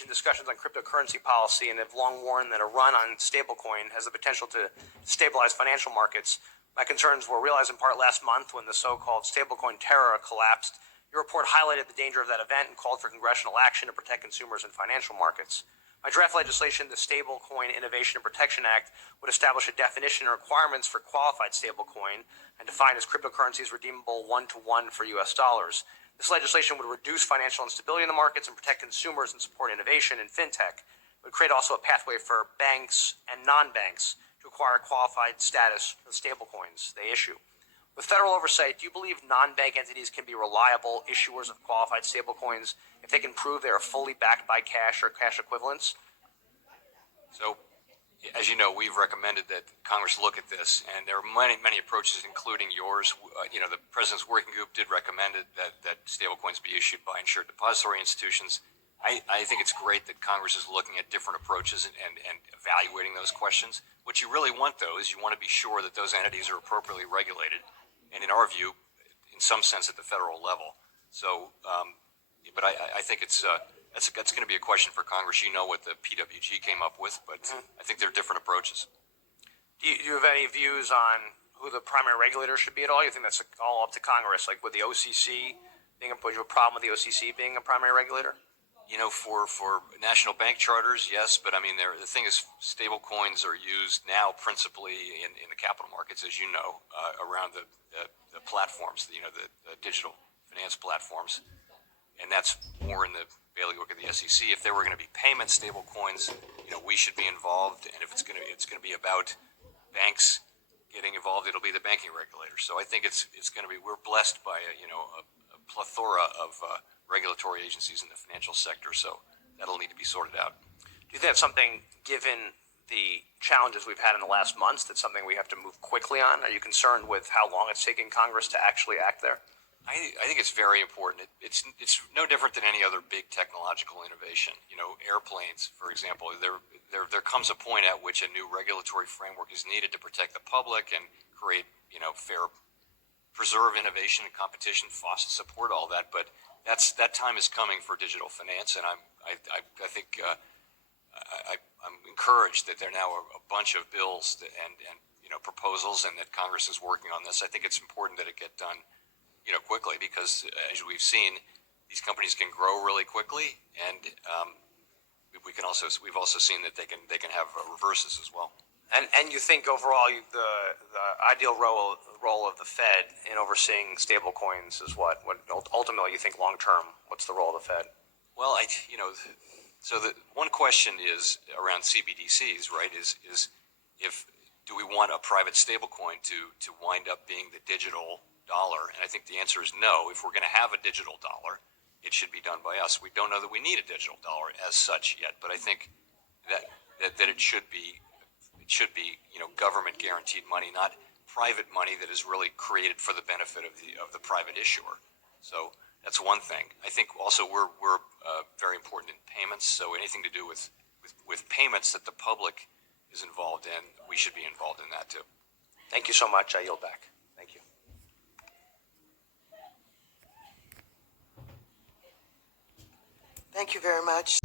engaged in discussions on cryptocurrency policy and have long warned that a run on stablecoin has the potential to stabilize financial markets. My concerns were realized in part last month when the so-called stablecoin terror collapsed. Your report highlighted the danger of that event and called for congressional action to protect consumers and financial markets. My draft legislation, the Stablecoin Innovation and Protection Act, would establish a definition and requirements for qualified stablecoin and define as cryptocurrencies redeemable one-to-one for U.S. dollars. This legislation would reduce financial instability in the markets and protect consumers and support innovation in fintech. It would create also a pathway for banks and non-banks to acquire qualified status for the stablecoins they issue. With federal oversight, do you believe non-bank entities can be reliable issuers of qualified stablecoins if they can prove they are fully backed by cash or cash equivalents? So, as you know, we've recommended that Congress look at this, and there are many approaches, including yours. The President's Working Group did recommend that stablecoins be issued by insured depository institutions. I think it's great that Congress is looking at different approaches and evaluating those questions. What you really want, though, is you want to be sure that those entities are appropriately regulated, and in our view, in some sense, at the federal level. So, but I think that's going to be a question for Congress. You know what the PWG came up with, but I think there are different approaches. Do you have any views on who the primary regulator should be at all? You think that's all up to Congress? Like with the OCC being would you have a problem with the OCC being a primary regulator? For national bank charters, yes, but I mean, the thing is, stable coins are used now principally in the capital markets, as you know, around the platforms, the digital finance platforms, and that's more in the bailiwick of the SEC. If there were going to be payment stable coins, we should be involved, and if it's going to be about banks getting involved, it'll be the banking regulator. So I think it's going to be. We're blessed by a plethora of regulatory agencies in the financial sector, so that'll need to be sorted out. Do you think that's something, given the challenges we've had in the last months, that's something we have to move quickly on? Are you concerned with how long it's taking Congress to actually act there? I think it's very important. It's no different than any other big technological innovation. Airplanes, for example, there comes a point at which a new regulatory framework is needed to protect the public and create, preserve innovation and competition, foster, support all that, but that time is coming for digital finance, and I think I'm encouraged that there are now a bunch of bills and proposals, and that Congress is working on this. I think it's important that it get done quickly, because as we've seen, these companies can grow really quickly, and we've also seen that they can have reverses as well. And you think overall the ideal role of the Fed in overseeing stable coins is what? What ultimately you think long term? What's the role of the Fed? Well, so the one question is around CBDCs, right? Is if do we want a private stablecoin to wind up being the digital dollar? And I think the answer is no. If we're going to have a digital dollar, it should be done by us. We don't know that we need a digital dollar as such yet, but I think that it should be government guaranteed money, not private money that is really created for the benefit of the private issuer. So that's one thing. I think also we're very important in payments. So anything to do with payments that the public is involved in, we should be involved in that too. Thank you so much. I yield back. Thank you. Thank you very much.